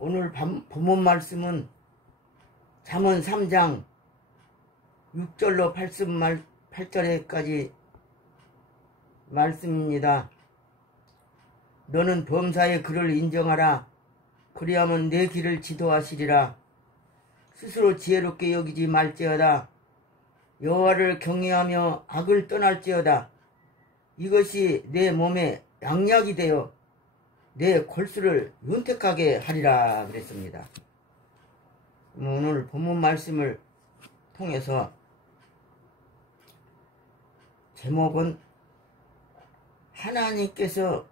오늘 본문 말씀은 잠언 3장 6절로 8절에까지 말씀입니다. 너는 범사의 그를 인정하라. 그리하면 내 길을 지도하시리라. 스스로 지혜롭게 여기지 말지어다. 여호와를 경외하며 악을 떠날지어다. 이것이 내 몸에 양약이 되어 내 골수를 윤택하게 하리라 그랬습니다. 오늘 본문 말씀을 통해서 제목은 하나님께서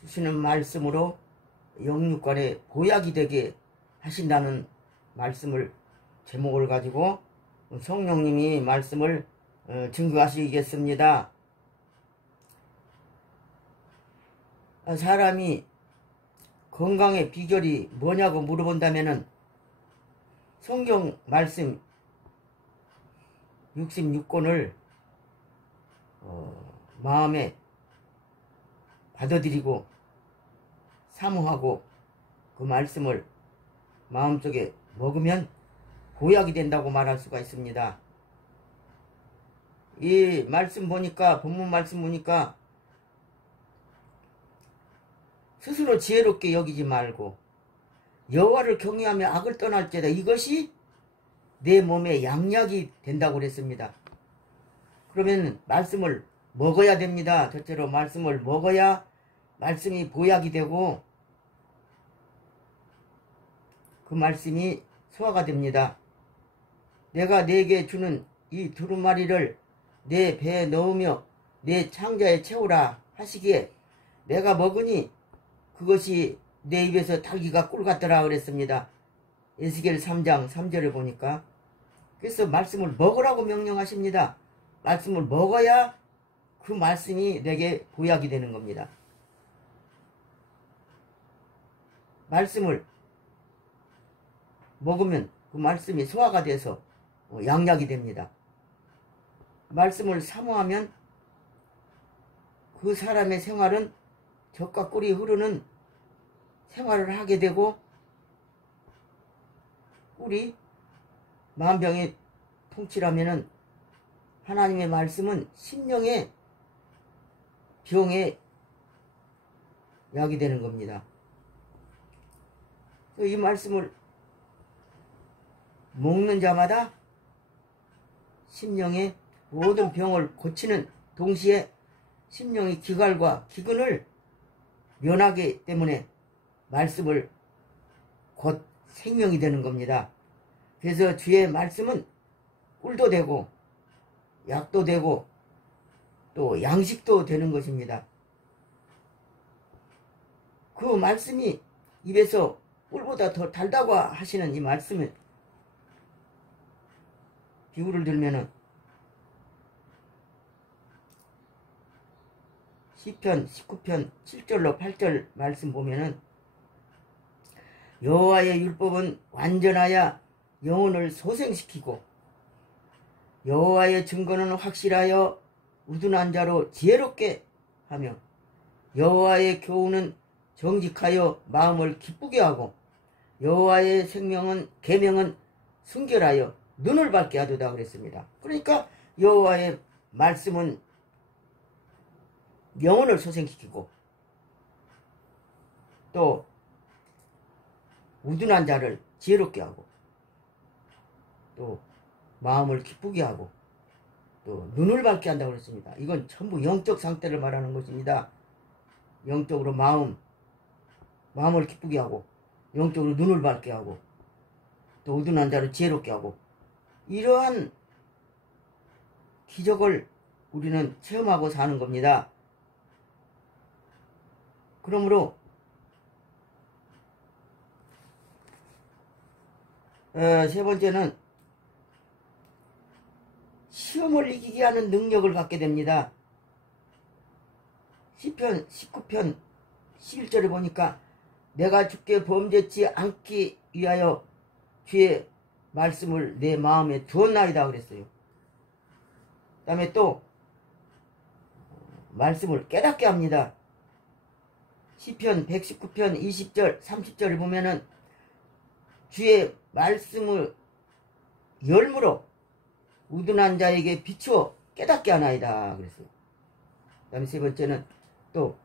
주시는 말씀으로 영육간에 보약이 되게 하신다는 말씀을 제목을 가지고 성령님이 말씀을 증거하시겠습니다. 사람이 건강의 비결이 뭐냐고 물어본다면은 성경 말씀 66권을 마음에 받아들이고 사모하고 그 말씀을 마음속에 먹으면 보약이 된다고 말할 수가 있습니다. 이 말씀 보니까, 본문 말씀 보니까 스스로 지혜롭게 여기지 말고 여호와를 경외하며 악을 떠날지어다. 이것이 내 몸에 양약이 된다고 그랬습니다. 그러면 말씀을 먹어야 됩니다. 첫째로 말씀을 먹어야 말씀이 보약이 되고 그 말씀이 소화가 됩니다. 내가 네게 주는 이 두루마리를 내 배에 넣으며 내 창자에 채우라 하시기에 내가 먹으니 그것이 내 입에서 달기가 꿀 같더라 그랬습니다. 에스겔 3장 3절을 보니까. 그래서 말씀을 먹으라고 명령하십니다. 말씀을 먹어야 그 말씀이 내게 보약이 되는 겁니다. 말씀을 먹으면 그 말씀이 소화가 돼서 양약이 됩니다. 말씀을 사모하면 그 사람의 생활은 젖과 꿀이 흐르는 생활을 하게 되고 꿀이 만병의 통치라면은 하나님의 말씀은 심령의 병에 약이 되는 겁니다. 이 말씀을 먹는 자마다 심령의 모든 병을 고치는 동시에 심령의 기갈과 기근을 면하기 때문에 말씀을 곧 생명이 되는 겁니다. 그래서 주의 말씀은 꿀도 되고 약도 되고 또 양식도 되는 것입니다. 그 말씀이 입에서 꿀보다 더 달다고 하시는 이 말씀을 비유를 들면은 시편 19편 7절로 8절 말씀 보면은 여호와의 율법은 완전하여 영혼을 소생시키고 여호와의 증거는 확실하여 우둔한 자로 지혜롭게 하며 여호와의 교훈은 정직하여 마음을 기쁘게 하고 여호와의 계명은 순결하여 눈을 밝게 하도다 그랬습니다. 그러니까 여호와의 말씀은 영혼을 소생시키고 또 우둔한 자를 지혜롭게 하고 또 마음을 기쁘게 하고 또 눈을 밝게 한다고 그랬습니다. 이건 전부 영적 상태를 말하는 것입니다. 영적으로 마음을 기쁘게 하고 영적으로 눈을 밝게 하고 또 우둔한 자를 지혜롭게 하고 이러한 기적을 우리는 체험하고 사는 겁니다. 그러므로 세 번째는 시험을 이기게 하는 능력을 갖게 됩니다. 시편 19편 11절에 보니까 내가 주께 범죄치 않기 위하여 주의 말씀을 내 마음에 두었나이다 그랬어요. 그 다음에 또 말씀을 깨닫게 합니다. 시편 119편 20절 30절을 보면은 주의 말씀을 열무로 우둔한 자에게 비추어 깨닫게 하나이다 그랬어요. 그 다음에 세 번째는 또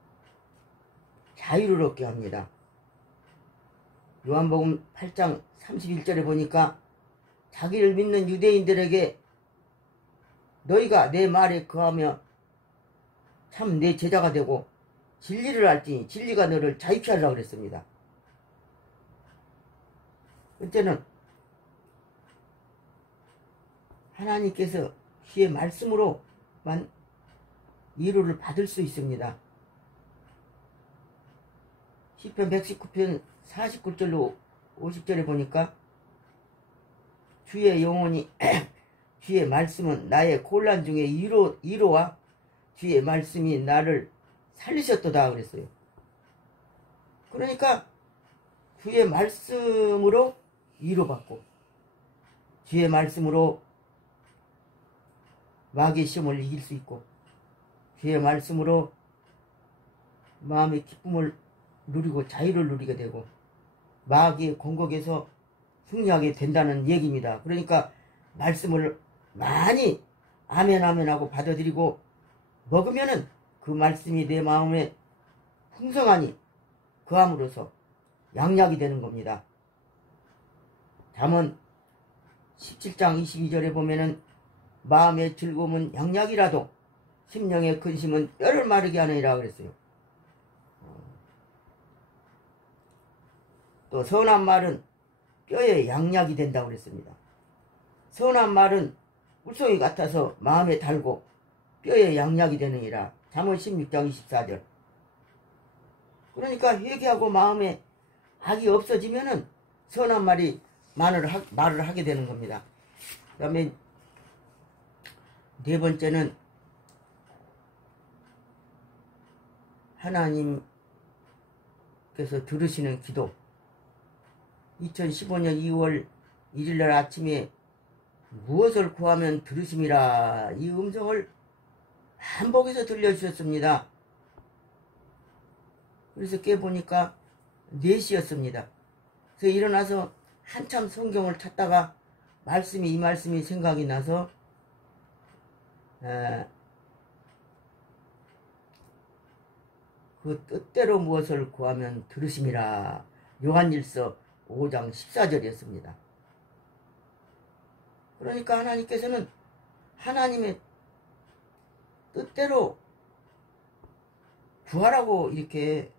자유를 얻게 합니다. 요한복음 8장 31절에 보니까 자기를 믿는 유대인들에게 너희가 내 말에 거하며 참 내 제자가 되고 진리를 알지니 진리가 너를 자유케 하리라고 그랬습니다. 첫째는 하나님께서 주의 말씀으로만 위로를 받을 수 있습니다. 시편 119편 49절로 50절에 보니까 주의 영혼이 주의 말씀은 나의 곤란 중에 위로와 주의 말씀이 나를 살리셨도다 그랬어요. 그러니까 주의 말씀으로 위로받고 주의 말씀으로 마귀의 시험을 이길 수 있고 주의 말씀으로 마음의 기쁨을 누리고 자유를 누리게 되고 마귀의 공격에서 승리하게 된다는 얘기입니다. 그러니까 말씀을 많이 아멘 아멘 하고 받아들이고 먹으면은 그 말씀이 내 마음에 풍성하니 그함으로써 양약이 되는 겁니다. 잠언 17장 22절에 보면은 마음의 즐거움은 양약이라도 심령의 근심은 뼈를 마르게 하느니라 그랬어요. 또 선한 말은 뼈에 양약이 된다고 그랬습니다. 선한 말은 물송이 같아서 마음에 달고 뼈에 양약이 되느니라. 잠언 16장 24절. 그러니까 회개하고 마음에 악이 없어지면은 선한 말이 말을 하게 되는 겁니다. 그 다음에 네 번째는 하나님께서 들으시는 기도. 2015년 2월 1일날 아침에 무엇을 구하면 들으심이라 이 음성을 반복해서 들려주셨습니다. 그래서 깨보니까 4시였습니다. 그래서 일어나서 한참 성경을 찾다가 이 말씀이 생각이 나서 그 뜻대로 무엇을 구하면 들으심이라 요한일서 5장 14절이었습니다. 그러니까 하나님께서는 하나님의 뜻대로 구하라고 이렇게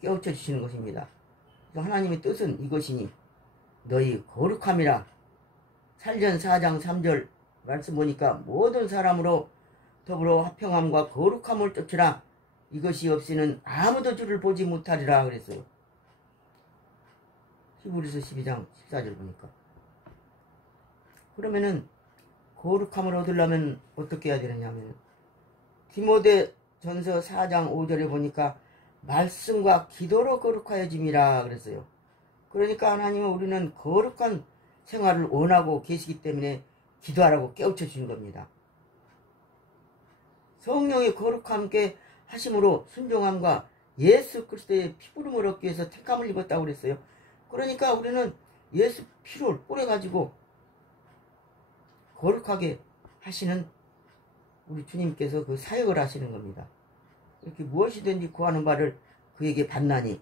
깨우쳐 주시는 것입니다. 하나님의 뜻은 이것이니 너희 거룩함이라. 살전 4장 3절 말씀 보니까 모든 사람으로 더불어 화평함과 거룩함을 쫓으라. 이것이 없이는 아무도 주를 보지 못하리라 그랬어요. 히브리서 12장 14절 보니까. 그러면은 거룩함을 얻으려면 어떻게 해야 되느냐 하면 디모데 전서 4장 5절에 보니까 말씀과 기도로 거룩하여짐이라 그랬어요. 그러니까 하나님은 우리는 거룩한 생활을 원하고 계시기 때문에 기도하라고 깨우쳐 주신 겁니다. 성령의 거룩함께 하심으로 순종함과 예수 그리스도의 피부름을 얻기 위해서 택함을 입었다고 그랬어요. 그러니까 우리는 예수 피를 뿌려가지고 거룩하게 하시는 우리 주님께서 그 사역을 하시는 겁니다. 이렇게 무엇이든지 구하는 바를 그에게 받나니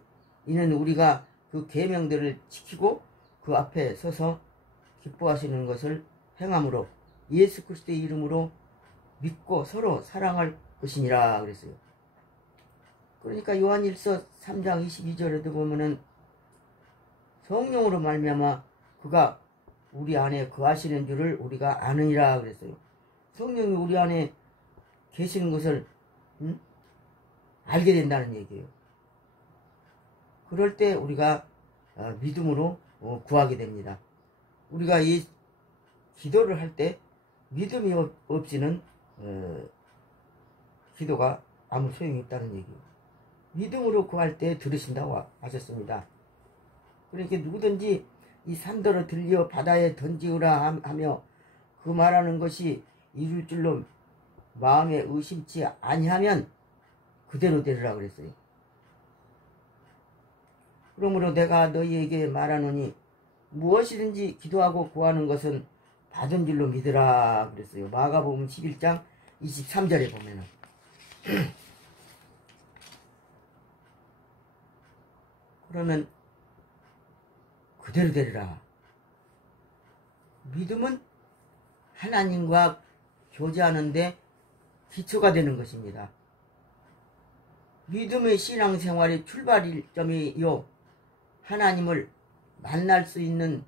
이는 우리가 그 계명들을 지키고 그 앞에 서서 기뻐하시는 것을 행함으로 예수 그리스도의 이름으로 믿고 서로 사랑할 것이니라 그랬어요. 그러니까 요한일서 3장 22절에도 보면은 성령으로 말미암아 그가 우리 안에 거하시는 줄을 우리가 아느니라 그랬어요. 성령이 우리 안에 계시는 것을 알게 된다는 얘기예요. 그럴 때 우리가 믿음으로 구하게 됩니다. 우리가 이 기도를 할 때 믿음이 없이는 기도가 아무 소용이 없다는 얘기예요. 믿음으로 구할 때 들으신다고 하셨습니다. 그러니까 누구든지 이 산더러 들려 바다에 던지우라 하며 그 말하는 것이 이룰 줄로 마음에 의심치 아니하면 그대로 되리라 그랬어요. 그러므로 내가 너희에게 말하노니 무엇이든지 기도하고 구하는 것은 받은 줄로 믿으라 그랬어요. 마가복음 11장 23절에 보면은 그러면 그대로 되리라. 믿음은 하나님과 교제하는데 기초가 되는 것입니다. 믿음의 신앙생활의 출발점이요 하나님을 만날 수 있는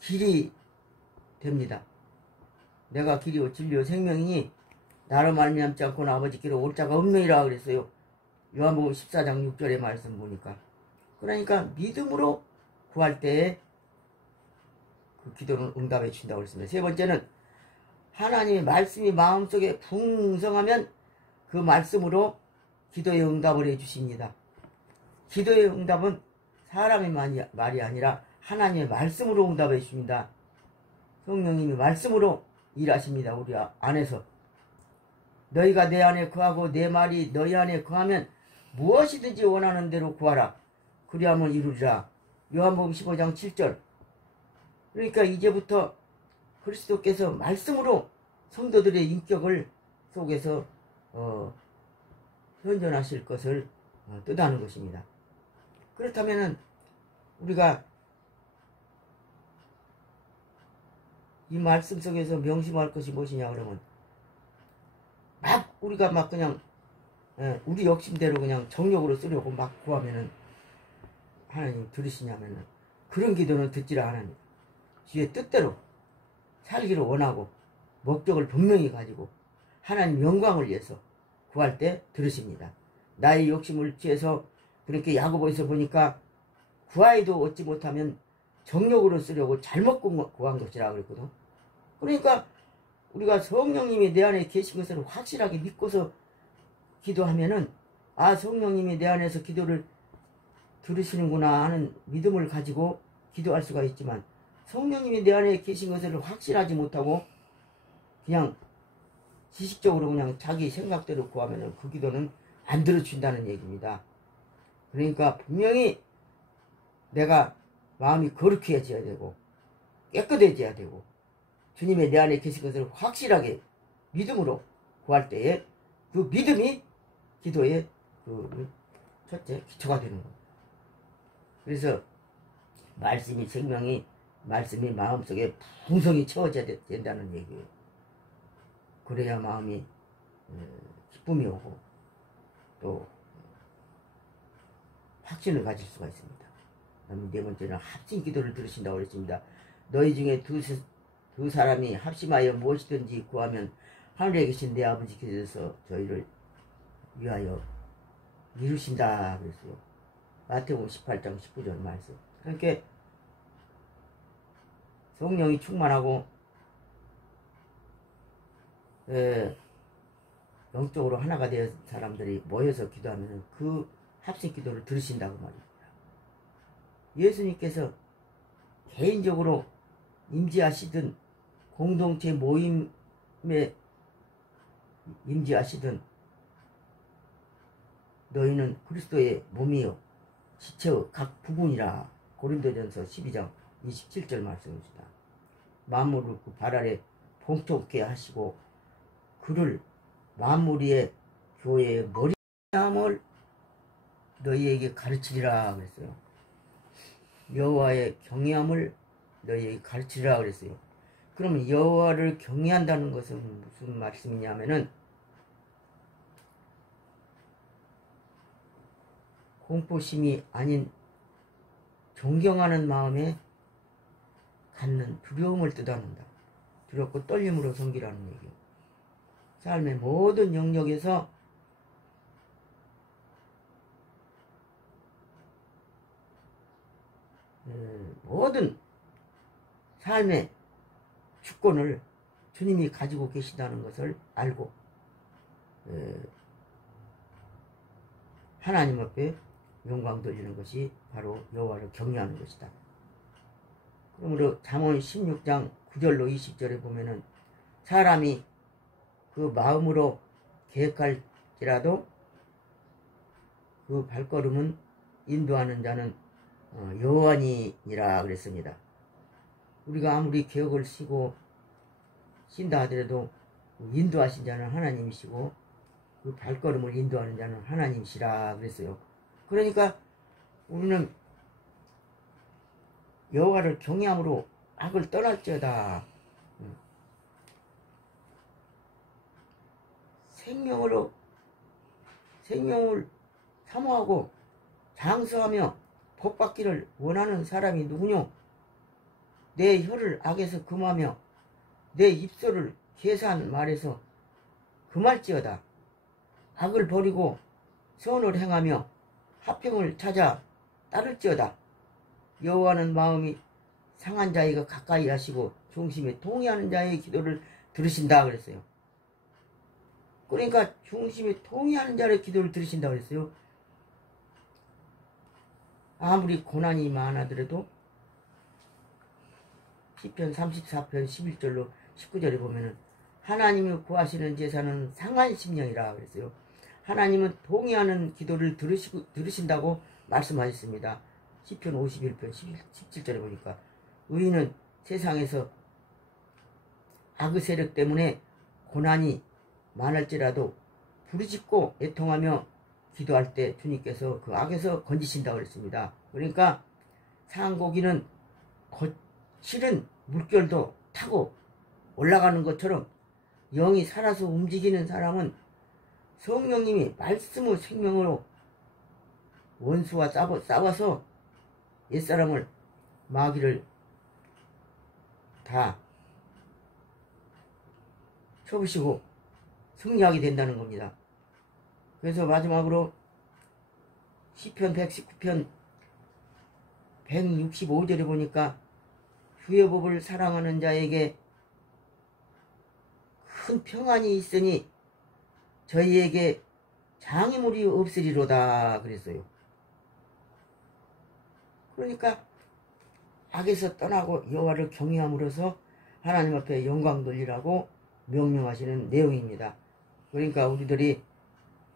길이 됩니다. 내가 길이요 진리요 생명이니 나로 말미암지 않고는 아버지께로 올 자가 없느니라 그랬어요. 요한복음 14장 6절의 말씀 보니까. 그러니까 믿음으로 구할 때에 그 기도는 응답해 주신다고 그랬습니다. 세 번째는 하나님의 말씀이 마음속에 풍성하면 그 말씀으로 기도의 응답을 해 주십니다. 기도의 응답은 사람의 말이 아니라 하나님의 말씀으로 응답해 주십니다. 성령님이 말씀으로 일하십니다. 우리 안에서. 너희가 내 안에 거하고 내 말이 너희 안에 거하면 무엇이든지 원하는 대로 구하라. 그리하면 이루리라. 요한복음 15장 7절. 그러니까 이제부터 그리스도께서 말씀으로 성도들의 인격을 속에서 현존하실 것을 뜻하는 것입니다. 그렇다면 우리가 이 말씀 속에서 명심할 것이 무엇이냐 그러면 막 우리가 막 그냥 우리 욕심대로 그냥 정욕으로 쓰려고 막 구하면은 하나님 들으시냐면은 그런 기도는 듣지를 않습니다. 주의 뜻대로 살기를 원하고 목적을 분명히 가지고 하나님 영광을 위해서 구할 때 들으십니다. 나의 욕심을 취해서 그렇게 야고보에서 보니까 구하여도 얻지 못하면 정욕으로 쓰려고 잘못 구한 것이라 그랬거든. 그러니까 우리가 성령님이 내 안에 계신 것을 확실하게 믿고서 기도하면은 아 성령님이 내 안에서 기도를 들으시는구나 하는 믿음을 가지고 기도할 수가 있지만 성령님이 내 안에 계신 것을 확실하지 못하고 그냥 지식적으로 그냥 자기 생각대로 구하면은 그 기도는 안 들어준다는 얘기입니다. 그러니까 분명히 내가 마음이 거룩해져야 되고 깨끗해져야 되고 주님의 내 안에 계신 것을 확실하게 믿음으로 구할 때에 그 믿음이 기도의 그 첫째 기초가 되는 겁니다. 그래서 말씀이 생명이 말씀이 마음속에 풍성히 채워져야 된다는 얘기예요. 그래야 마음이 기쁨이 오고 또 확신을 가질 수가 있습니다. 네 번째는 합심 기도를 들으신다고 그랬습니다. 너희 중에 두 사람이 합심하여 무엇이든지 구하면 하늘에 계신 내 아버지께서 저희를 위하여 이루신다 그랬어요. 마태복음 18장 19절 말씀. 그러니까 성령이 충만하고 영적으로 하나가 된 사람들이 모여서 기도하면 그 합심 기도를 들으신다고 말입니다. 예수님께서 개인적으로 임재하시든 공동체 모임에 임재하시든 너희는 그리스도의 몸이요 지체의 각 부분이라. 고린도전서 12장 27절 말씀입니다. 만물을 그 발 아래 봉독케 하시고 그를 만물 위에 교회의 머리함을 너희에게 가르치리라 그랬어요. 여호와의 경외함을 너희에게 가르치리라 그랬어요. 그러면 여호와를 경외한다는 것은 무슨 말씀이냐면은 공포심이 아닌 존경하는 마음에 갖는 두려움을 뜻합니다. 두렵고 떨림으로 섬기라는 얘기예요. 삶의 모든 영역에서 모든 삶의 주권을 주님이 가지고 계시다는 것을 알고 하나님 앞에 영광 돌리는 것이 바로 여호와를 경외하는 것이다. 그러므로 잠언 16장 9절로 20절에 보면은 사람이 그 마음으로 계획할지라도 그 발걸음은 인도하는 자는 여호와니라 그랬습니다. 우리가 아무리 개혁을 신다 하더라도 인도하신 자는 하나님이시고 그 발걸음을 인도하는 자는 하나님이시라 그랬어요. 그러니까 우리는 여호와를 경외함으로 악을 떠날지어다. 생명을 사모하고 장수하며 법받기를 원하는 사람이 누구뇨? 내 혀를 악에서 금하며 내 입술을 계산 말에서 금할지어다. 악을 버리고 선을 행하며 화평을 찾아 따를지어다. 여호와는 마음이 상한 자에게 가까이 하시고 중심에 동의하는 자의 기도를 들으신다 그랬어요. 그러니까 중심에 동의하는 자의 기도를 들으신다 그랬어요. 아무리 고난이 많아더라도 시편 34편 11절로 19절에 보면은 하나님이 구하시는 제사는 상한 심령이라 그랬어요. 하나님은 동의하는 기도를 들으신다고 말씀하셨습니다. 시편 51편 17절에 보니까 의인은 세상에서 악의 세력 때문에 고난이 많을지라도 부르짖고 애통하며 기도할 때 주님께서 그 악에서 건지신다고 그랬습니다. 그러니까 상고기는 거칠은 물결도 타고 올라가는 것처럼 영이 살아서 움직이는 사람은 성령님이 말씀의 생명으로 원수와 싸워서 옛사람을 마귀를 다 쳐부시고 승리하게 된다는 겁니다. 그래서 마지막으로 시편 119편 165절에 보니까 주의 법을 사랑하는 자에게 큰 평안이 있으니 저희에게 장애물이 없으리로다 그랬어요. 그러니까 악에서 떠나고 여호와를 경외함으로써 하나님 앞에 영광 돌리라고 명령하시는 내용입니다. 그러니까 우리들이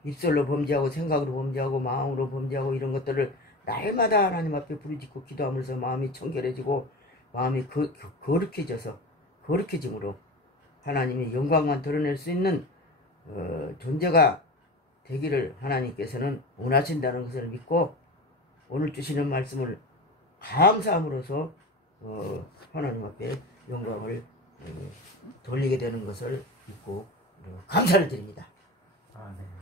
입술로 범죄하고 생각으로 범죄하고 마음으로 범죄하고 이런 것들을 날마다 하나님 앞에 부르짖고 기도하면서 마음이 청결해지고 마음이 거룩해짐으로 하나님의 영광만 드러낼 수 있는 존재가 되기를 하나님께서는 원하신다는 것을 믿고 오늘 주시는 말씀을 감사함으로써 하나님 앞에 영광을 돌리게 되는 것을 믿고 감사를 드립니다. 네.